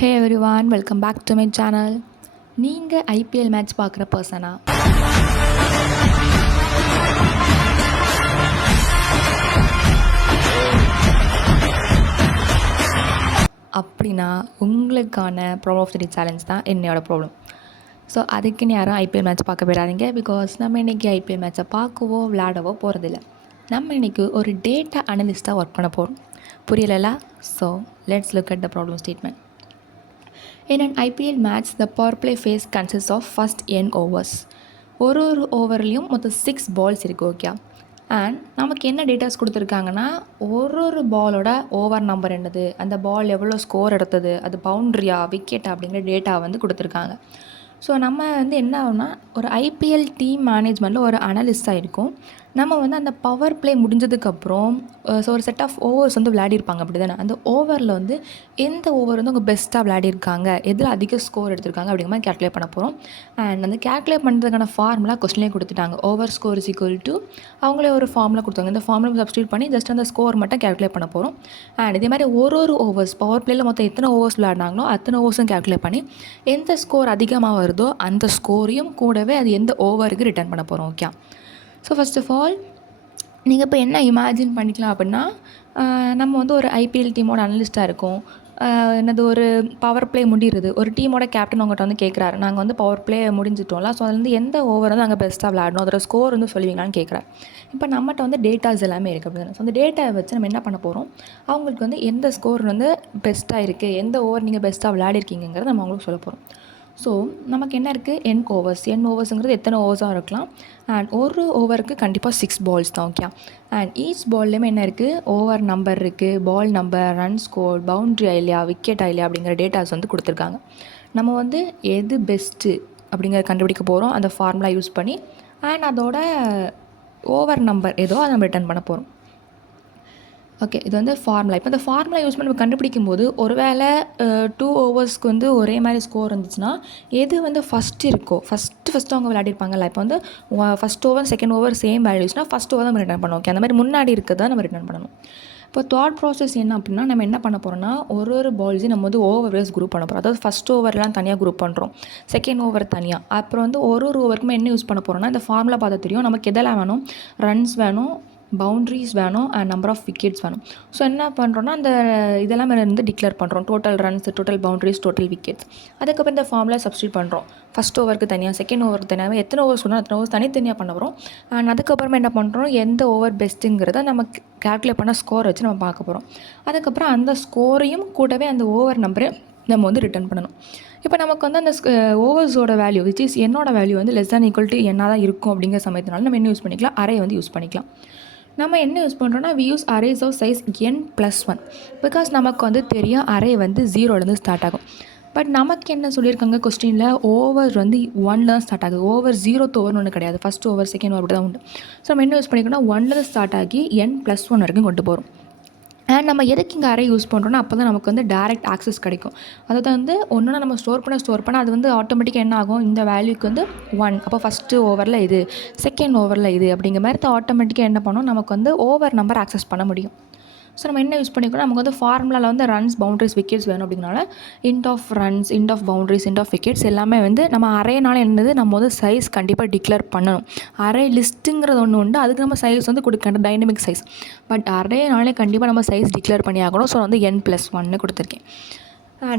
Hey everyone, welcome back to my channel. நீங்கள் IPL match பார்க்குற பர்சனா? அப்படின்னா உங்களுக்கான problem of the day challenge தான் என்னோட ப்ராப்ளம். ஸோ அதுக்குன்னு யாரும் ஐபிஎல் மேட்ச் பார்க்க போயிடாதீங்க. பிகாஸ் நம்ம இன்றைக்கி ஐபிஎல் மேட்ச்சை பார்க்கவோ விளையாடவோ போகிறதில்ல. நம்ம இன்றைக்கி ஒரு டேட்டா அனலிஸ்ட்டாக ஒர்க் பண்ண போகிறோம். புரியலைல்ல? So let's look at the problem statement. In an IPL match, the power play phase consists of first n overs. ஒரு ஓவர்லேயும் மொத்தம் 6 பால்ஸ் இருக்குது. ஓகே, அண்ட் நமக்கு என்ன டேட்டாஸ் கொடுத்துருக்காங்கன்னா, ஒரு பாலோட ஓவர் நம்பர் என்னது, அந்த பால் எவ்வளோ ஸ்கோர் எடுத்தது, அது பவுண்ட்ரியா விக்கெட்டா அப்படிங்கிற டேட்டா வந்து கொடுத்துருக்காங்க. ஸோ நம்ம வந்து என்ன ஆகும்னா, ஒரு ஐபிஎல் டீம் மேனேஜ்மெண்ட்டில் ஒரு அனலிஸ்ட்டாக இருக்கும். நம்ம வந்து அந்த பவர் ப்ளே முடிஞ்சதுக்கப்புறம் ஸோ ஒரு செட் ஆஃப் ஓவர்ஸ் வந்து விளையாடிருப்பாங்க, அப்படி தானே? அந்த ஓவரில் வந்து எந்த ஓவர் வந்து அவங்க பெஸ்ட்டாக விளையாடிருக்காங்க, எதில் அதிக ஸ்கோர் எடுத்திருக்காங்க அப்படிங்கிற மாதிரி கேல்குலேட் பண்ண போகிறோம். அண்ட் அந்த கேல்குலேட் பண்ணுறதுக்கான ஃபார்முலா கொஸ்டின்லேயே கொடுத்துட்டாங்க. Over score is equal to அவங்களே ஒரு ஃபார்முலா கொடுத்தாங்க. இந்த ஃபார்முலா சப்ஸ்டியூட் பண்ணி ஜஸ்ட் அந்த ஸ்கோர் மட்டும் கேல்குலேட் பண்ண போகிறோம். அண்ட் இதே மாதிரி ஒரு ஓவர்ஸ் பவர் பிளேயில் மொத்தம் எத்தனை ஓவர்ஸ் விளையாடினாங்களோ அத்தனை ஓவர்ஸும் கேல்குலேட் பண்ணி எந்த ஸ்கோர் அதிகமாக வருதோ அந்த ஸ்கோரையும் கூடவே அது எந்த ஓவருக்கு ரிட்டர்ன் பண்ண போகிறோம். Okay, so first of all நீங்கள் இப்போ என்ன இமேஜின் பண்ணிக்கலாம் அப்படின்னா, நம்ம வந்து ஒரு ஐபிஎல் டீமோட அனலிஸ்ட்டாக இருக்கோம். என்னது, ஒரு பவர் ப்ளே முடிகிறது, ஒரு டீமோட கேப்டன் உங்கள்கிட்ட வந்து கேட்குறாரு, நாங்கள் வந்து பவர் ப்ளே முடிஞ்சிட்டோம்ல, ஸோ அதுலேருந்து எந்த ஓவர் வந்து நாங்கள் பெஸ்ட்டாக விளையாடணும், அதோட ஸ்கோர் வந்து சொல்லுவீங்களான்னு கேட்குறாரு. இப்போ நம்மகிட்ட வந்து டேட்டாஸ் எல்லாமே இருக்குது அப்படின்னு. ஸோ அந்த டேட்டாவை வச்சு நம்ம என்ன பண்ண போகிறோம், அவங்களுக்கு வந்து எந்த ஸ்கோர் வந்து பெஸ்ட்டாக இருக்குது, எந்த ஓவர் நீங்கள் பெஸ்ட்டாக விளையாடிருக்கீங்கிறத நம்ம அவங்களுக்கு சொல்ல போகிறோம். ஸோ நமக்கு என்ன இருக்குது, என் ஓவர்ஸுங்கிறது எத்தனை ஓவர்ஸாக இருக்கலாம். அண்ட் ஒரு ஓவருக்கு கண்டிப்பாக 6 பால்ஸ் தான். ஓகே, அண்ட் ஈச் பால்லேயுமே என்ன இருக்குது, ஓவர் நம்பர் இருக்குது, பால் நம்பர், ரன் ஸ்கோர், பவுண்ட்ரியா இல்லையா, விக்கெட்டா இல்லையா அப்படிங்கிற டேட்டாஸ் வந்து கொடுத்துருக்காங்க. நம்ம வந்து எது பெஸ்ட்டு அப்படிங்கிறத கண்டுபிடிக்க போகிறோம் அந்த ஃபார்முலா யூஸ் பண்ணி. அண்ட் அதோட ஓவர் நம்பர் ஏதோ அதை நம்ம ரிட்டர்ன் பண்ண போகிறோம். ஓகே, இது வந்து ஃபார்முலா. இப்போ இந்த ஃபார்முலா யூஸ் பண்ணி நம்ம கண்டுபிடிக்கும் போது ஒரு வேளை 2 ஓவர்ஸ்க்கு வந்து ஒரே மாதிரி ஸ்கோர் இருந்துச்சுன்னா, எது வந்து ஃபஸ்ட்டு இருக்கோ ஃபஸ்ட்டு அவங்க விளையாடிருப்பாங்கல்ல. இப்போ வந்து first over second over same வேல்யூஸ்னால் ஃபஸ்ட் ஓவர் நம்ம ரிட்டர்ன் பண்ணோம். ஓகே, அந்த மாதிரி முன்னாடி இருக்கிறத நம்ம ரிட்டர்ன் பண்ணணும். இப்போ தாட் ப்ராசஸ் என்ன அப்படின்னா, நம்ம என்ன பண்ண போகிறோம்னா, ஒரு பால்ஸையும் நம்ம வந்து ஓவர் வைஸ் குரூப் பண்ண போகிறோம். அதாவது ஃபஸ்ட் ஓவர்லாம் தனியாக குரூப் பண்ணுறோம், செகண்ட் ஓவர் தனியாக. அப்புறம் வந்து ஒரு ஓவருக்குமே என்ன யூஸ் பண்ண போகிறோம்னா, இந்த ஃபார்முலா பார்த்தா தெரியும் நமக்கு எதெல்லாம் வேணும், ரன்ஸ் வேணும், பவுண்ட்ரிஸ் வேணும், அண்ட் நம்பர் ஆஃப் விக்கெட்ஸ் வேணும். ஸோ என்ன பண்ணுறோன்னா, அந்த இதெல்லாம் வந்து டிக்ளேர் பண்ணுறோம், total runs, total boundaries, total wickets. அதுக்கப்புறம் இந்த ஃபார்முலா சப்ஸ்டியூட் பண்ணுறோம். ஃபஸ்ட் ஓவருக்கு தனியாக, செகண்ட் ஓவருக்கு தனியாக, எத்தனை ஓவர்ஸ் சொன்னால் அத்தனை ஓவர்ஸ் தனித்தனியாக பண்ண வரும். அண்ட் அதுக்கப்புறமா என்ன பண்ணுறோம், எந்த ஓவர் பெஸ்ட்டுங்கிறத நம்ம கேல்குலேட் பண்ண ஸ்கோர் வச்சு நம்ம பார்க்க போகிறோம். அதுக்கப்புறம் அந்த ஸ்கோரையும் கூடவே அந்த ஓவர் நம்பரை நம்ம வந்து ரிட்டர்ன் பண்ணணும். இப்போ நமக்கு வந்து அந்த ஓவர்ஸோட வேல்யூ விச் இஸ் என்னோட வேல்யூ வந்து லெஸ் தேன் ஈக்குவல் டு என்ன தான் இருக்கும் அப்படிங்கிற சமயத்தினால நம்ம என்ன யூஸ் பண்ணிக்கலாம், அரே வந்து யூஸ் பண்ணிக்கலாம். நம்ம என்ன யூஸ் பண்ணுறோன்னா, we use arrays of size n+1 because நமக்கு வந்து தெரியும் அரே வந்து 0லேருந்து ஸ்டார்ட் ஆகும். பட் நமக்கு என்ன சொல்லியிருக்காங்க கொஸ்டினில், ஓவர் வந்து 1 தான் ஸ்டார்ட் ஆகுது. ஓவர் 0th ஓவர்னு ஒன்று கிடையாது, ஃபஸ்ட் ஓவர் செகண்ட் ஓவர் தான் உண்டு. ஸோ நம்ம என்ன யூஸ் பண்ணிக்கணும்னா, 1லேருந்து ஸ்டார்ட் ஆகி n+1 வரைக்கும் கொண்டு போகிறோம். அண்ட் நம்ம எதுக்கு இங்கே அரே யூஸ் பண்ணுறோன்னா, அப்போ தான் நமக்கு வந்து டேரெக்ட் ஆக்சஸ் கிடைக்கும். அதாவது வந்து ஒன்றுனா நம்ம ஸ்டோர் பண்ண அது வந்து ஆட்டோமேட்டிக்காக என்ன ஆகும், இந்த வேல்யூக்கு வந்து 1, அப்போ ஃபஸ்ட்டு ஓவரில் இது, செகண்ட் ஓவரில் இது அப்படிங்கிற மாதிரி ஆட்டோமேட்டிக்காக என்ன பண்ணோம், நமக்கு வந்து ஓவர் நம்பர் ஆக்சஸ் பண்ண முடியும். ஸோ நம்ம என்ன யூஸ் பண்ணிக்கணும், நமக்கு வந்து ஃபார்முலாவில் வந்து ரன்ஸ், பவுண்ட்ரிஸ், விக்கெட்ஸ் வேணும் அப்படிங்கனால int of runs, int of boundaries, int of wickets எல்லாமே வந்து நம்ம அரேனால என்னது, நம்ம வந்து சைஸ் கண்டிப்பாக டிக்ளேர் பண்ணணும். அரே லிஸ்ட்டுங்கிறது ஒன்று உண்டு, அதுக்கு நம்ம சைஸ் வந்து கொடுக்கணும், டைனமிக் சைஸ். பட் அரேனாலே கண்டிப்பாக நம்ம சைஸ் டிக்ளேர் பண்ணி ஆகணும். ஸோ வந்து n+1 கொடுத்துருக்கேன்.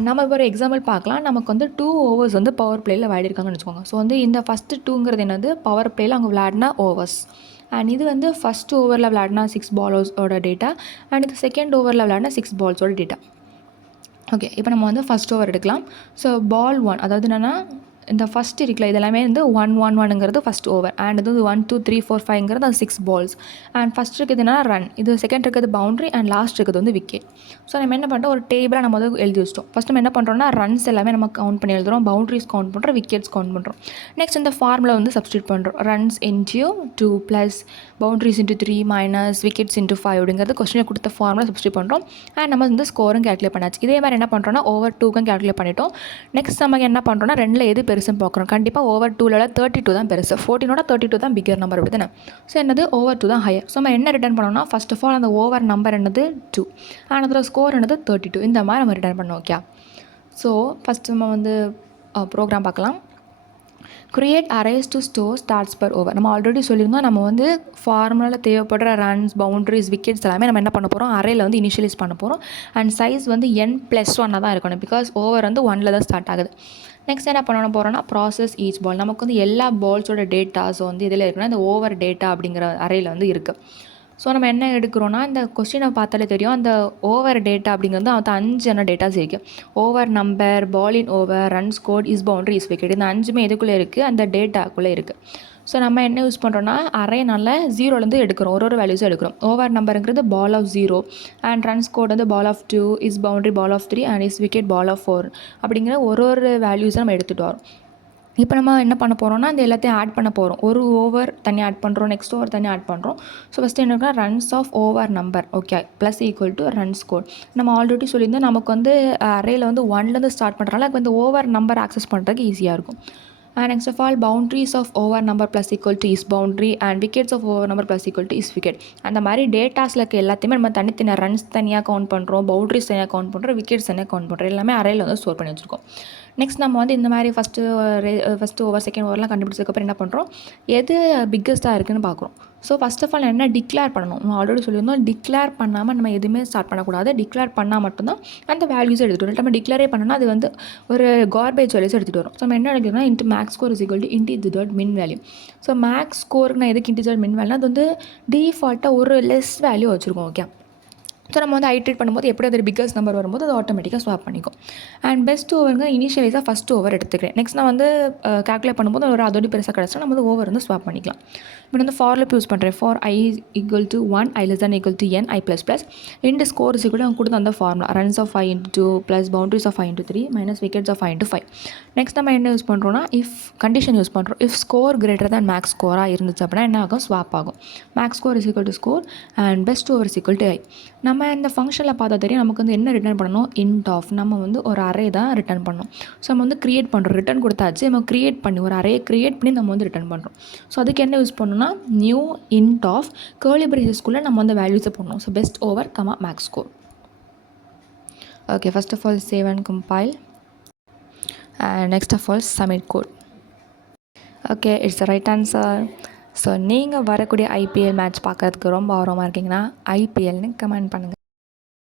நம்ம இப்போ ஒரு எக்ஸாம்பிள் பார்க்கலாம். நமக்கு வந்து 2 ஓவர்ஸ் வந்து பவர் பிளேயில் விளையாடிருக்காங்கன்னு வச்சுக்கோங்க. ஸோ வந்து இந்த ஃபஸ்ட்டு 2ங்கிறது என்னது, பவர் பிளேயில் அவங்க விளையாடினா ஓவர்ஸ். அண்ட் இது வந்து ஃபஸ்ட் ஓவரில் விளையாடினா 6 பாலோட டேட்டா, அண்ட் இது செகண்ட் ஓவரில் விளையாடினா 6 பால்ஸோட டேட்டா. ஓகே, இப்போ நம்ம வந்து ஃபஸ்ட் ஓவர் எடுக்கலாம். ஸோ பால் 1, அதாவது என்னென்னா இந்த ஃபஸ்ட் இருக்குல்ல, இதெல்லாமே வந்து 1-1-1ங்கிறது ஃபஸ்ட் ஓவர். அண்ட் இது 1 2 3 4 5ங்கிறது அது 6 பால்ஸ். அண்ட் ஃபஸ்ட் இருக்குது என்னன்னா ரன், இது செகண்ட் இருக்குது பவுண்ட்ரி, அண்ட் லாஸ்ட் இருக்குது வந்து விக்கெட். ஸோ நம்ம என்ன பண்ணுறோம், ஒரு டேபிளாக நம்ம வந்து எழுதி வச்சிட்டோம். ஃபஸ்ட் நம்ம என்ன பண்ணுறோம்னா, ரன்ஸ் எல்லாமே நம்ம கவுண்ட் பண்ணி எழுதுகிறோம், பவுண்ட்ரிஸ் கவுண்ட் பண்ணுறோம், விக்கெட்ஸ் கவுண்ட் பண்ணுறோம். நெக்ஸ்ட் இந்த ஃபார்முலா வந்து சப்ஸ்டியூட் பண்ணுறோம். Runs into 2 + boundaries into 3 - wickets into 5 அப்படிங்கிறது கொஸ்டினில் கொடுத்த ஃபார்முலா சப்ஸ்டியூட் பண்ணுறோம். அண்ட் நம்ம வந்து ஸ்கோரும் கேல்குலேட் பண்ணாச்சு. இதே மாதிரி என்ன பண்ணுறோம்னா, ஓவர் 2க்கும் கேல்குலேட் பண்ணிட்டோம். நெக்ஸ்ட் நமக்கு என்ன பண்ணுறோம்னா, ரெண்டில் எது பெருசுன்னு பார்க்குறோம். கண்டிப்பாக ஓவர் 2ல 32 தான் பெருசு, 14ஓட 32 தான் பிகர் நம்பர், அப்படி தானே? ஸோ என்னது, ஓவர் 2 தான் ஹையர். ஸோ நம்ம என்ன ரிட்டர்ன் பண்ணோம்னா, ஃபர்ஸ்ட் ஆஃப் ஆல் அந்த ஓவர் நம்பர் என்னது 2, அண்ட் அதோட ஸ்கோர் என்னது 32. இந்த மாதிரி நம்ம ரிட்டர்ன் பண்ணோம். ஓகே, ஸோ ஃபஸ்ட்டு நம்ம வந்து ப்ரோக்ராம் பார்க்கலாம். Create arrays to store starts per over. நம்ம ஆல்ரெடி சொல்லியிருந்தோம், நம்ம வந்து ஃபார்முலாவில் தேவைப்படுற ரன்ஸ், பவுண்ட்ரிஸ், விக்கெட்ஸ் எல்லாமே நம்ம என்ன பண்ண போகிறோம், அரேயில் வந்து இனிஷியலைஸ் பண்ண போகிறோம். அண்ட் சைஸ் வந்து n+1 தான் இருக்கணும், பிகாஸ் ஓவர் வந்து 1 தான் ஸ்டார்ட் ஆகுது. நெக்ஸ்ட் என்ன பண்ண போகிறோம்னா, ப்ராசஸ் ஈச் பால். நமக்கு வந்து எல்லா பால்ஸோட டேட்டாஸ் வந்து இதில் இருக்குன்னா இந்த ஓவர் டேட்டா அப்படிங்கிற அரேயில் வந்து இருக்குது. ஸோ நம்ம என்ன எடுக்கிறோன்னா, இந்த கொஸ்டினை பார்த்தாலே தெரியும், அந்த ஓவர் டேட்டா அப்படிங்கிறது அது 5 டேட்டாஸ் இருக்குது. Over number, ball in over, run scored, is boundary, is wicket. இந்த 5மே எதுக்குள்ளே இருக்குது, அந்த டேட்டாக்குள்ளே இருக்குது. ஸோ நம்ம என்ன யூஸ் பண்ணுறோன்னா, அரேனால 0லேருந்து எடுக்கிறோம், ஒரு வேல்யூஸும் எடுக்கிறோம். ஓவர் நம்பருங்கிறது ball of 0 and run scored வந்து ball of 2, is boundary ball of 3 and is wicket ball of 4 அப்படிங்கிற ஒரு வேல்யூஸை நம்ம எடுத்துகிட்டு வரோம். இப்போ நம்ம என்ன பண்ண போகிறோம்னா, இந்த எல்லாத்தையும் ஆட் பண்ண போகிறோம். ஒரு ஓவர் தனியாக ஆட் பண்ணுறோம், நெக்ஸ்ட் ஓவர் தனியாக ஆட் பண்ணுறோம். ஸோ ஃபஸ்ட்டு என்ன இருக்குன்னா, runs of over number okay plus equal to run score. நம்ம ஆல்ரெடி சொல்லியிருந்தோம், நமக்கு வந்து அரேயில் வந்து 1லேருந்து ஸ்டார்ட் பண்ணுறதுனால வந்து ஓவர் நம்பர் ஆக்சஸ் பண்ணுறதுக்கு ஈஸியாக இருக்கும். And next of all, boundaries of over number plus equal to is boundary and wickets of over number plus equal to is wicket. அந்த மாதிரி டேட்டாஸில் இருக்க எல்லாத்தையுமே நம்ம தனித்தனியாக ரன்ஸ் தனியாக கவுண்ட் பண்ணுறோம், பவுண்ட்ரிஸ் தனியாக கவுண்ட் பண்ணுறோம், விக்கெட்ஸ் தனியாக கவுண்ட் பண்ணுறோம். எல்லாமே அரேயில் வந்து ஸ்டோர் பண்ணி வச்சுருக்கோம். நெக்ஸ்ட் நம்ம வந்து இந்த மாதிரி ஃபஸ்ட்டு ஓவர், செகண்ட் ஓவர்லாம் கண்டுபிடிச்சதுக்கப்புறம் என்ன பண்ணுறோம், எது பிக்கஸ்ட்டாக இருக்குதுன்னு பார்க்குறோம். ஸோ ஃபஸ்ட் ஆஃப் ஆல் என்ன டிக்ளேர் பண்ணணும், நம்ம ஆல்ரெடி சொல்லியிருந்தோம், டிக்ளேர் பண்ணாமல் நம்ம எதுவுமே ஸ்டார்ட் பண்ணக்கூடாது. டிக்ளேர் பண்ணால் மட்டும்தான் அந்த வேல்யூஸ் எடுத்துகிட்டு வரும். நம்ம டிக்ளேரே பண்ணோன்னா அது வந்து ஒரு கார்பேஜ் வேல்யூஸ் எடுத்துகிட்டு வரும். ஸோ நம்ம என்ன எடுக்கணும்னா, int max score is equal to integer min value. So max ஸ்கோருக்கு நான் எதுக்கு இன்டிஜர் மின் வேல்யூனா, அது வந்து டிஃபால்ட்டாக ஒரு லெஸ் வேல்யூ வச்சுருக்கோம். ஓகே, ஸோ நம்ம வந்து ஐட்ரேட் பண்ணும்போது எப்படி அது பிக்கஸ்ட் நம்பர் வரும்போது அது ஆட்டோமேட்டிக்காக ஸ்வாப் பண்ணிக்கும். அண்ட் பெஸ்ட் ஓவருங்க இனிஷியலைஸாக ஃபஸ்ட் ஓவர் எடுத்துக்கிறேன். நெக்ஸ்ட் நான் வந்து கால்குலேட் பண்ணும்போது ஒரு அதோட பெருசாக கிடச்சா நம்ம வந்து ஓவர் வந்து ஸ்வாப் பண்ணிக்கலாம். இப்போ வந்து ஃபார் லூப் யூஸ் பண்ணுறேன். For i equal to 1, i less than equal to n, i ++ int score is equal to அவங்க கொடுத்த அந்த formula runs of 5 × 2 plus boundaries of 5 × 3 minus wickets of 5 × 5. Next நம்ம என்ன யூஸ் பண்ணுறோம்னா, இஃப் கண்டிஷன் யூஸ் பண்ணுறோம். If score greater than max ஸ்கோராக இருந்துச்சு அப்படின்னா என்ன ஆகும், ஸ்வாப் ஆகும். Max score is equal to score and best over is equal to i. நம்ம இந்த ஃபங்க்ஷனில் பார்த்தா தெரியும், நமக்கு வந்து என்ன ரிட்டர்ன் பண்ணணும், இன்ட் ஆஃப். நம்ம வந்து ஒரு அரே தான் ரிட்டர்ன் பண்ணணும். ஸோ நம்ம வந்து க்ரியேட் பண்ணுறோம், ரிட்டர்ன் கொடுத்தாச்சு, நம்ம க்ரியேட் பண்ணி ஒரு அரே க்ரியேட் பண்ணி நம்ம வந்து ரிட்டர்ன் பண்ணுறோம். ஸோ அதுக்கு என்ன யூஸ் பண்ணணும்னா, நியூ இன்ட் ஆஃப் கர்லி பிரேசஸ்க்குள்ளே நம்ம வந்து வேல்யூஸை பண்ணணும். So best over comma max score. Okay, first of all save and compile and next of all submit code. Okay, it's the right answer. So நீங்கள் வரக்கூடிய ஐபிஎல் மேட்ச் பார்க்குறதுக்கு ரொம்ப ஆர்வமாக இருக்கீங்கன்னா ஐபிஎல்னு கமெண்ட் பண்ணுங்கள்.